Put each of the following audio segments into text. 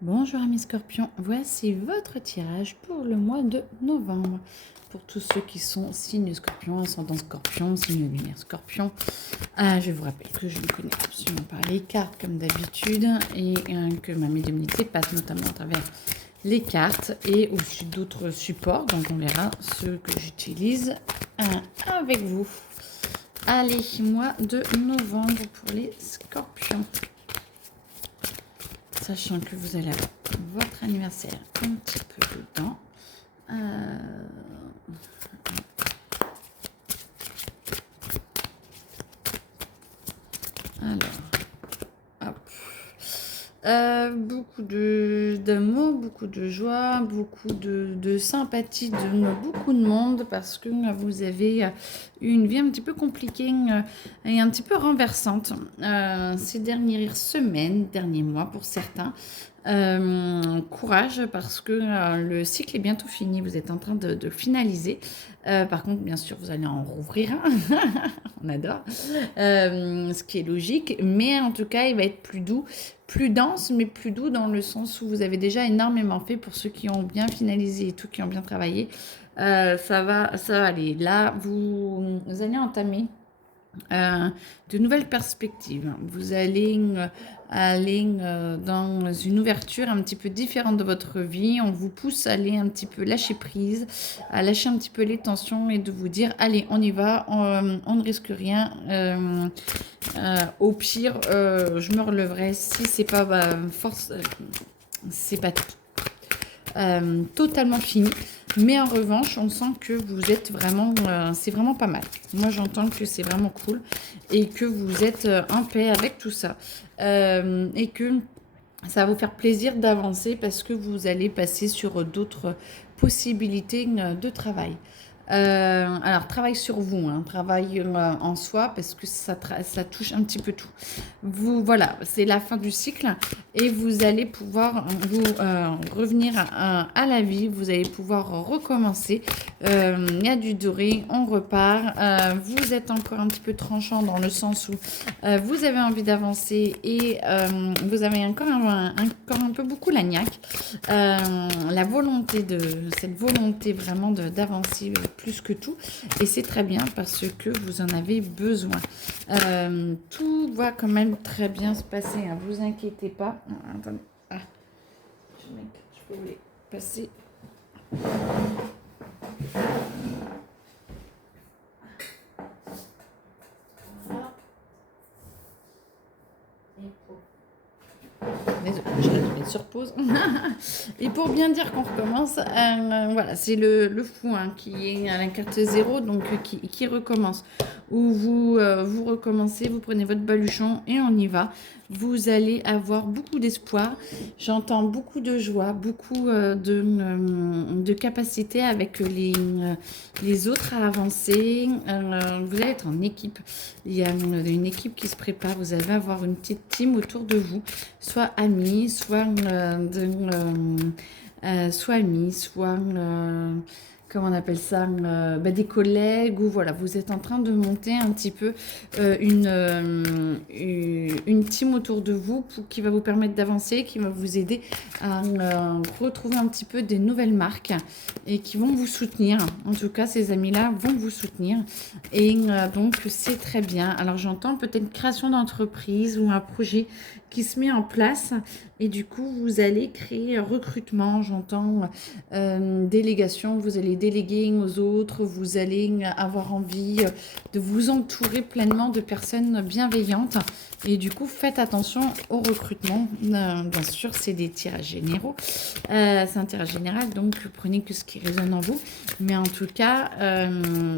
Bonjour amis scorpions, voici votre tirage pour le mois de novembre. Pour tous ceux qui sont signe scorpion, ascendant scorpion, signe lunaire scorpion. Je vous rappelle que je ne connais absolument pas les cartes comme d'habitude et que ma médiumnité passe notamment à travers les cartes et aussi d'autres supports. Donc on verra ceux que j'utilise avec vous. Allez, mois de novembre pour les scorpions. Sachant que vous allez avoir votre anniversaire un petit peu dedans. Alors, hop. Beaucoup d'amour, beaucoup de joie, beaucoup de sympathie de beaucoup de monde parce que vous avez une vie un petit peu compliquée et un petit peu renversante ces dernières semaines, derniers mois pour certains. Courage parce que le cycle est bientôt fini, vous êtes en train de finaliser. Par contre, bien sûr, vous allez en rouvrir un. On adore. Ce qui est logique, mais en tout cas, il va être plus doux, plus dense, mais plus doux dans le sens où vous avez déjà énormément fait pour ceux qui ont bien finalisé et tout, qui ont bien travaillé. Ça va aller. Là, vous allez entamer de nouvelles perspectives. Vous allez aller dans une ouverture un petit peu différente de votre vie. On vous pousse à aller un petit peu lâcher prise, à lâcher un petit peu les tensions et de vous dire, allez, on y va, on ne risque rien. Au pire, je me releverai si c'est pas force, c'est pas totalement fini. Mais en revanche, on sent que vous êtes vraiment, c'est vraiment pas mal. Moi, j'entends que c'est vraiment cool et que vous êtes en paix avec tout ça. Et que ça va vous faire plaisir d'avancer parce que vous allez passer sur d'autres possibilités de travail. Alors, travail sur vous, hein, travail en soi, parce que ça touche un petit peu tout. Voilà, c'est la fin du cycle et vous allez pouvoir vous revenir à la vie, vous allez pouvoir recommencer. Il y a du doré, on repart. Vous êtes encore un petit peu tranchant dans le sens où vous avez envie d'avancer et vous avez encore un peu beaucoup la niaque. La volonté cette volonté vraiment d'avancer plus que tout. Et c'est très bien parce que vous en avez besoin. Tout va quand même très bien se passer. Ne vous inquiétez pas. Attendez. Je peux les passer. Désolée, je vais mettre sur pause. Et pour bien dire qu'on recommence, voilà, c'est le fou hein, qui est à la carte 0, donc qui recommence. Où vous recommencez, vous prenez votre baluchon et on y va. Vous allez avoir beaucoup d'espoir. J'entends beaucoup de joie, beaucoup de capacité avec les autres à avancer. Vous allez être en équipe. Il y a une équipe qui se prépare. Vous allez avoir une petite team autour de vous, soit amis, soit amis, soit comment on appelle ça, des collègues, ou voilà, vous êtes en train de monter un petit peu une team autour de vous qui va vous permettre d'avancer, qui va vous aider à retrouver un petit peu des nouvelles marques et qui vont vous soutenir. En tout cas, ces amis-là vont vous soutenir et donc c'est très bien. Alors j'entends peut-être une création d'entreprise ou un projet qui se met en place et du coup vous allez créer recrutement, j'entends délégation, vous allez déléguer aux autres, vous allez avoir envie de vous entourer pleinement de personnes bienveillantes et du coup faites attention au recrutement. Bien sûr c'est des tirages généraux, c'est un tirage général donc prenez que ce qui résonne en vous, mais en tout cas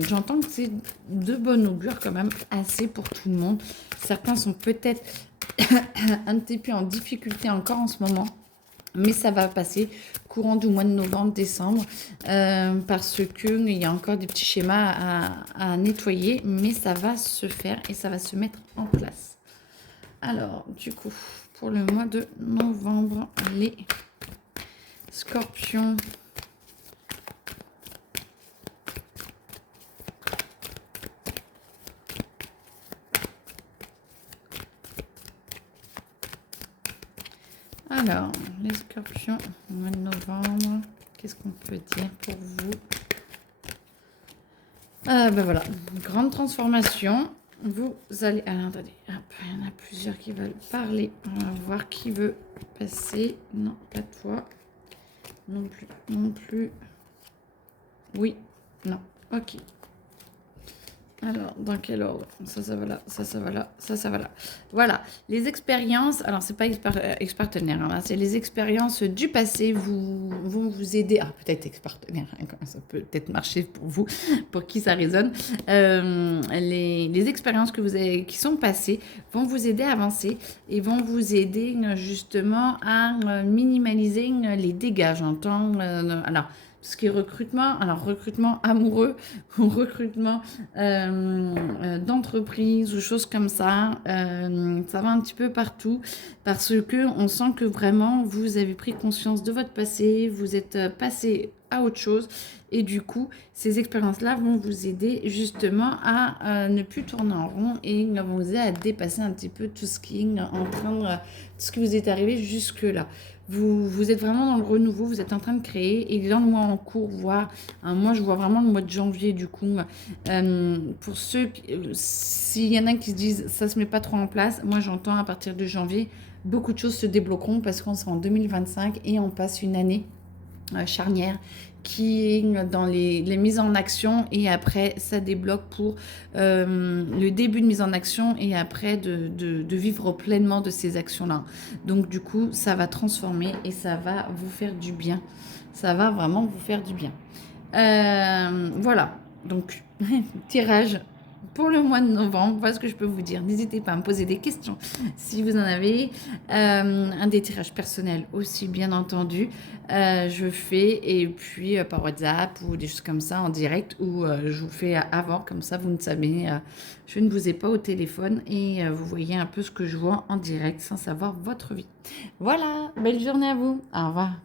j'entends que c'est de bon augure quand même assez pour tout le monde. Certains sont peut-être un petit peu en difficulté encore en ce moment, mais ça va passer courant du mois de novembre, décembre, parce qu'il y a encore des petits schémas à nettoyer, mais ça va se faire et ça va se mettre en place. Alors, du coup, pour le mois de novembre, les scorpions. Alors, les scorpions, au mois de novembre, qu'est-ce qu'on peut dire pour vous? Ah ben voilà, grande transformation. Vous allez... Alors, attendez, hop, il y en a plusieurs qui veulent parler. On va voir qui veut passer. Non, pas toi. Non plus, non plus. Oui, non, ok. Alors, dans quel ordre? Ça va là, ça va là, ça va là. Voilà, les expériences, alors c'est pas ex-partenaire, hein, c'est les expériences du passé vont vous aider. Ah, peut-être ex-partenaire, hein, ça peut peut-être marcher pour vous, pour qui ça résonne. Les expériences que vous avez, qui sont passées vont vous aider à avancer et vont vous aider justement à minimaliser les dégâts. J'entends, alors, ce qui est recrutement, alors recrutement amoureux ou recrutement d'entreprise ou choses comme ça, ça va un petit peu partout parce que on sent que vraiment vous avez pris conscience de votre passé, vous êtes passé à autre chose et du coup ces expériences-là vont vous aider justement à ne plus tourner en rond et vont vous aider à dépasser un petit peu tout ce qui est en train de, tout ce qui vous est arrivé jusque-là. Vous êtes vraiment dans le renouveau, vous êtes en train de créer et dans le mois en cours, voire moi je vois vraiment le mois de janvier du coup. Pour ceux, s'il y en a qui se disent ça se met pas trop en place, moi j'entends à partir de janvier, beaucoup de choses se débloqueront parce qu'on sera en 2025 et on passe une année charnière qui est dans les mises en action et après ça débloque pour le début de mise en action et après de vivre pleinement de ces actions-là. Donc du coup, ça va transformer et ça va vous faire du bien. Ça va vraiment vous faire du bien. Voilà, donc tirage pour le mois de novembre. Voilà ce que je peux vous dire. N'hésitez pas à me poser des questions si vous en avez. Un des tirages personnels aussi, bien entendu. Je fais et puis par WhatsApp ou des choses comme ça en direct ou je vous fais avant, comme ça vous ne savez, je ne vous ai pas au téléphone et vous voyez un peu ce que je vois en direct sans savoir votre vie. Voilà, belle journée à vous. Au revoir.